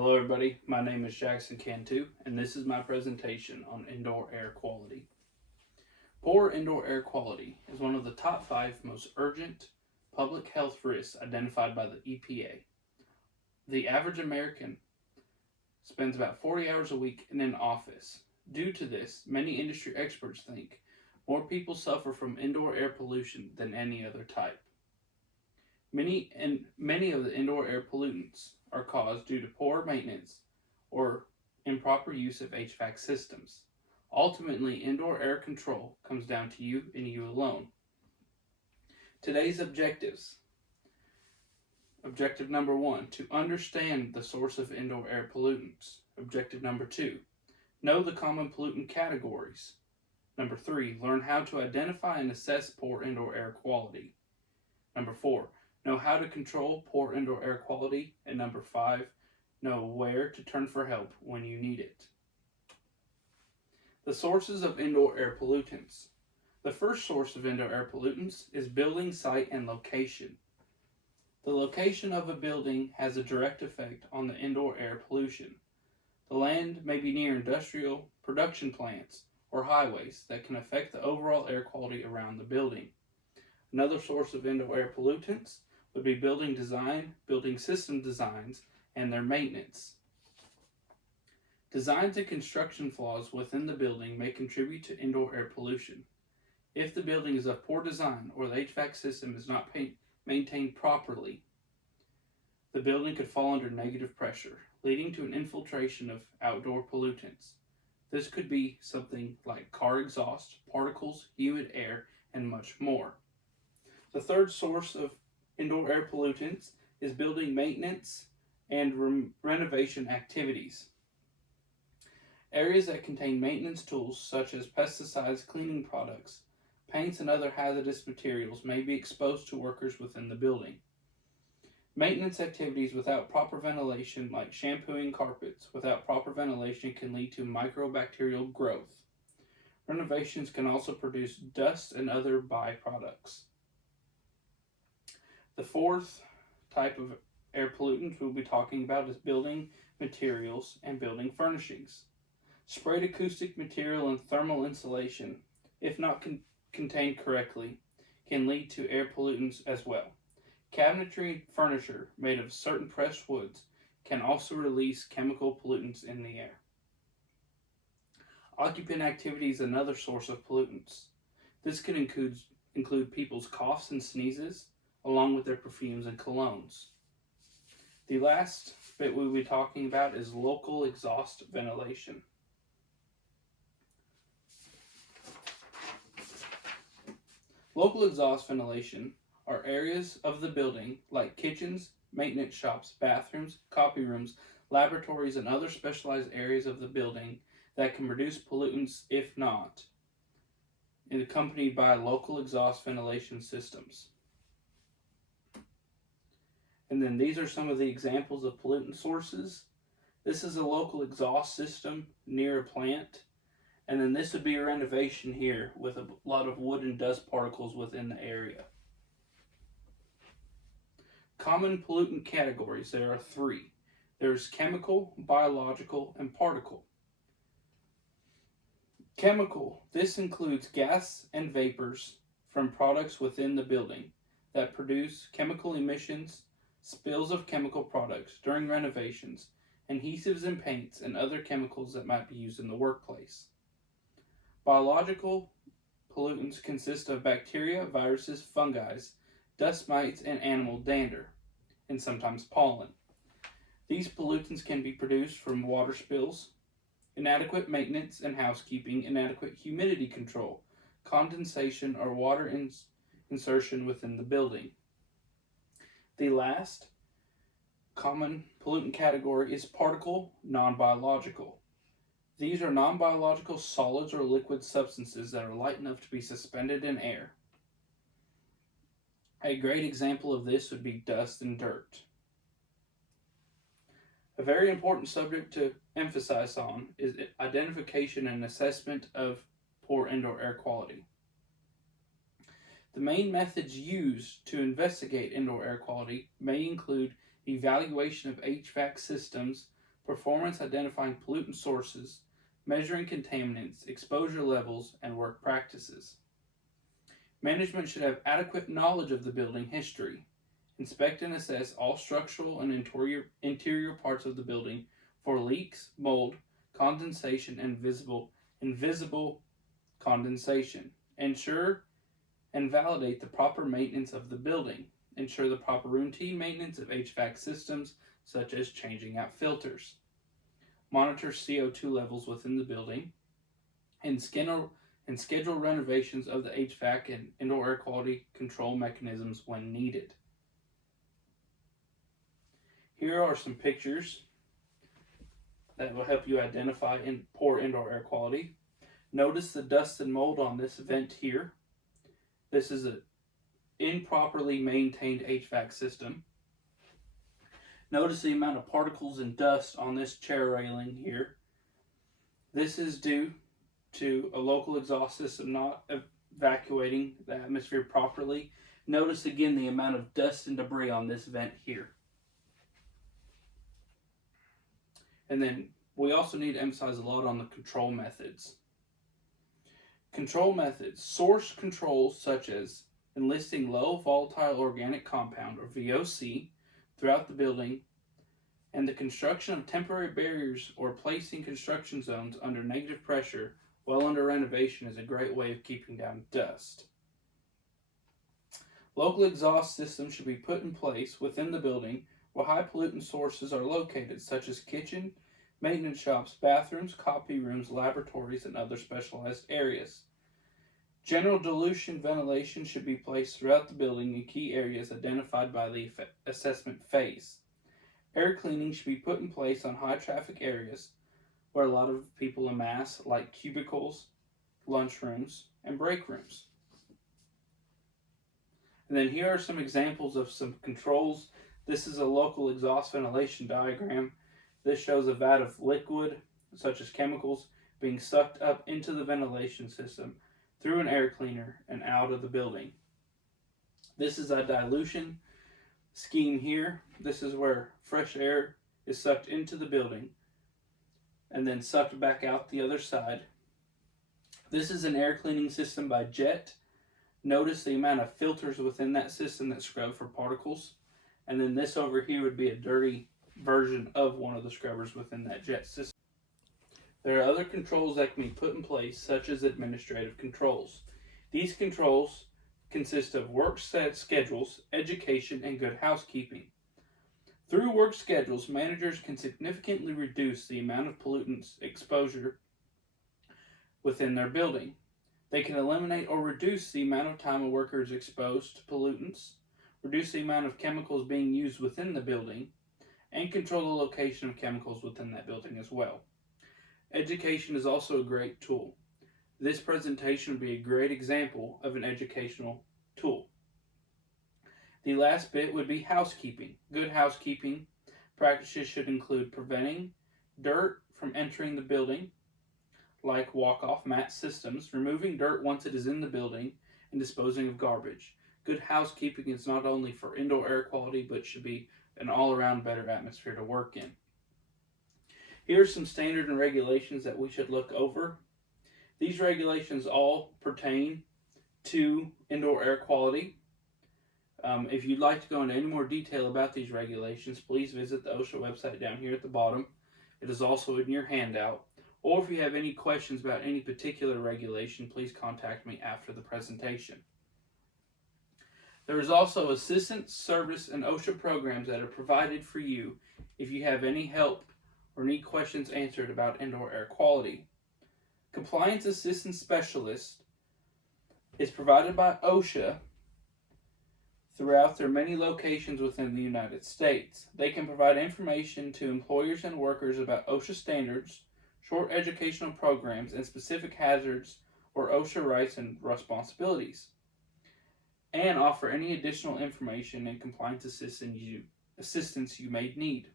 Hello everybody, my name is Jackson Cantu, and this is my presentation on indoor air quality. Poor indoor air quality is one of the top 5 most urgent public health risks identified by the EPA. The average American spends about 40 hours a week in an office. Due to this, many industry experts think more people suffer from indoor air pollution than any other type. Many of the indoor air pollutants are caused due to poor maintenance or improper use of HVAC systems. Ultimately, indoor air control comes down to you and you alone. Today's objectives. Objective number 1, to understand the source of indoor air pollutants. Objective number 2, know the common pollutant categories. Number 3, learn how to identify and assess poor indoor air quality. Number 4, know how to control poor indoor air quality. And number 5, know where to turn for help when you need it. The sources of indoor air pollutants. The first source of indoor air pollutants is building site and location. The location of a building has a direct effect on the indoor air pollution. The land may be near industrial production plants or highways that can affect the overall air quality around the building. Another source of indoor air pollutants would be building design, building system designs, and their maintenance. Designs and construction flaws within the building may contribute to indoor air pollution. If the building is of poor design or the HVAC system is not maintained properly, the building could fall under negative pressure, leading to an infiltration of outdoor pollutants. This could be something like car exhaust, particles, humid air, and much more. The third source of indoor air pollutants is building maintenance and renovation activities. Areas that contain maintenance tools such as pesticides, cleaning products, paints, and other hazardous materials may be exposed to workers within the building. Maintenance activities without proper ventilation, like shampooing carpets without proper ventilation, can lead to microbacterial growth. Renovations can also produce dust and other byproducts. The fourth type of air pollutant we'll be talking about is building materials and building furnishings. Sprayed acoustic material and thermal insulation, if not contained correctly, can lead to air pollutants as well. Cabinetry furniture made of certain pressed woods can also release chemical pollutants in the air. Occupant activity is another source of pollutants. This can include people's coughs and sneezes, along with their perfumes and colognes. The last bit we'll be talking about is local exhaust ventilation. Local exhaust ventilation are areas of the building like kitchens, maintenance shops, bathrooms, copy rooms, laboratories, and other specialized areas of the building that can produce pollutants if not accompanied by local exhaust ventilation systems. And then these are some of the examples of pollutant sources. This is a local exhaust system near a plant. And then this would be a renovation here with a lot of wood and dust particles within the area. Common pollutant categories, there are 3. There's chemical, biological, and particle. Chemical, this includes gas and vapors from products within the building that produce chemical emissions, spills of chemical products during renovations, adhesives and paints, and other chemicals that might be used in the workplace. Biological pollutants consist of bacteria, viruses, fungi, dust mites, and animal dander, and sometimes pollen. These pollutants can be produced from water spills, inadequate maintenance and housekeeping, inadequate humidity control, condensation, or water insertion within the building. The last common pollutant category is particle, non-biological. These are non-biological solids or liquid substances that are light enough to be suspended in air. A great example of this would be dust and dirt. A very important subject to emphasize on is identification and assessment of poor indoor air quality. The main methods used to investigate indoor air quality may include evaluation of HVAC systems performance identifying pollutant sources, measuring contaminants, exposure levels, and work practices. Management should have adequate knowledge of the building history. Inspect and assess all structural and interior parts of the building for leaks, mold, condensation, and invisible condensation. Ensure and validate the proper maintenance of the building. Ensure the proper routine maintenance of HVAC systems, such as changing out filters. Monitor CO2 levels within the building, and schedule renovations of the HVAC and indoor air quality control mechanisms when needed. Here are some pictures that will help you identify poor indoor air quality. Notice the dust and mold on this vent here. This is an improperly maintained HVAC system. Notice the amount of particles and dust on this chair railing here. This is due to a local exhaust system not evacuating the atmosphere properly. Notice again the amount of dust and debris on this vent here. And then we also need to emphasize a lot on the control methods. Control methods. Source controls such as enlisting low volatile organic compound, or VOC, throughout the building, and the construction of temporary barriers or placing construction zones under negative pressure while under renovation is a great way of keeping down dust. Local exhaust systems should be put in place within the building where high pollutant sources are located, such as kitchen, maintenance shops, bathrooms, copy rooms, laboratories, and other specialized areas. General dilution ventilation should be placed throughout the building in key areas identified by the assessment phase. Air cleaning should be put in place on high traffic areas where a lot of people amass, like cubicles, lunchrooms, and break rooms. And then here are some examples of some controls. This is a local exhaust ventilation diagram. This shows a vat of liquid, such as chemicals, being sucked up into the ventilation system through an air cleaner and out of the building. This is a dilution scheme here. This is where fresh air is sucked into the building and then sucked back out the other side. This is an air cleaning system by Jet. Notice the amount of filters within that system that scrub for particles. And then this over here would be a dirty version of one of the scrubbers within that Jet system. There are other controls that can be put in place, such as administrative controls. These controls consist of work schedules, education, and good housekeeping. Through work schedules, managers can significantly reduce the amount of pollutants exposure within their building. They can eliminate or reduce the amount of time a worker is exposed to pollutants, reduce the amount of chemicals being used within the building, and control the location of chemicals within that building as well. Education is also a great tool. This presentation would be a great example of an educational tool. The last bit would be housekeeping. Good housekeeping practices should include preventing dirt from entering the building, like walk-off mat systems, removing dirt once it is in the building, and disposing of garbage. Good housekeeping is not only for indoor air quality, but should be an all-around better atmosphere to work in. Here are some standards and regulations that we should look over. These regulations all pertain to indoor air quality. If you'd like to go into any more detail about these regulations, please visit the OSHA website down here at the bottom. It is also in your handout. Or if you have any questions about any particular regulation, please contact me after the presentation. There is also assistance, service, and OSHA programs that are provided for you if you have any help or need questions answered about indoor air quality. Compliance Assistance Specialist is provided by OSHA throughout their many locations within the United States. They can provide information to employers and workers about OSHA standards, short educational programs, and specific hazards or OSHA rights and responsibilities, and offer any additional information and compliance assistance you may need.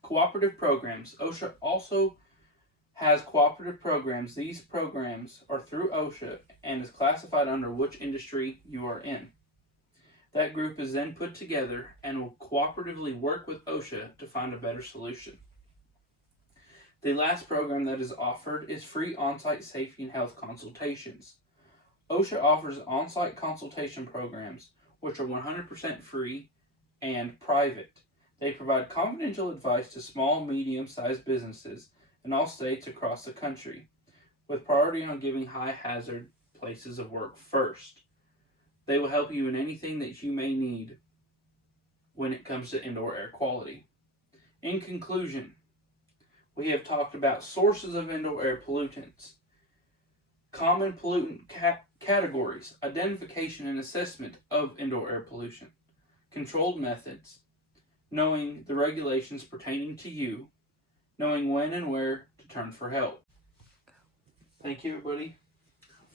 Cooperative programs. OSHA also has cooperative programs. These programs are through OSHA and is classified under which industry you are in. That group is then put together and will cooperatively work with OSHA to find a better solution. The last program that is offered is free on-site safety and health consultations. OSHA offers on-site consultation programs, which are 100% free and private. They provide confidential advice to small, medium-sized businesses in all states across the country, with priority on giving high-hazard places of work first. They will help you in anything that you may need when it comes to indoor air quality. In conclusion, we have talked about sources of indoor air pollutants, common pollutant categories, identification and assessment of indoor air pollution, controlled methods, knowing the regulations pertaining to you, knowing when and where to turn for help. Thank you, everybody,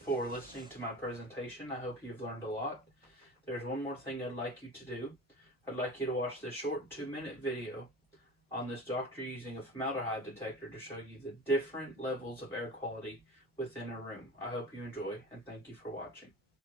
for listening to my presentation. I hope you've learned a lot. There's one more thing I'd like you to do. I'd like you to watch this short 2-minute video on this doctor using a formaldehyde detector to show you the different levels of air quality within a room. I hope you enjoy, and thank you for watching.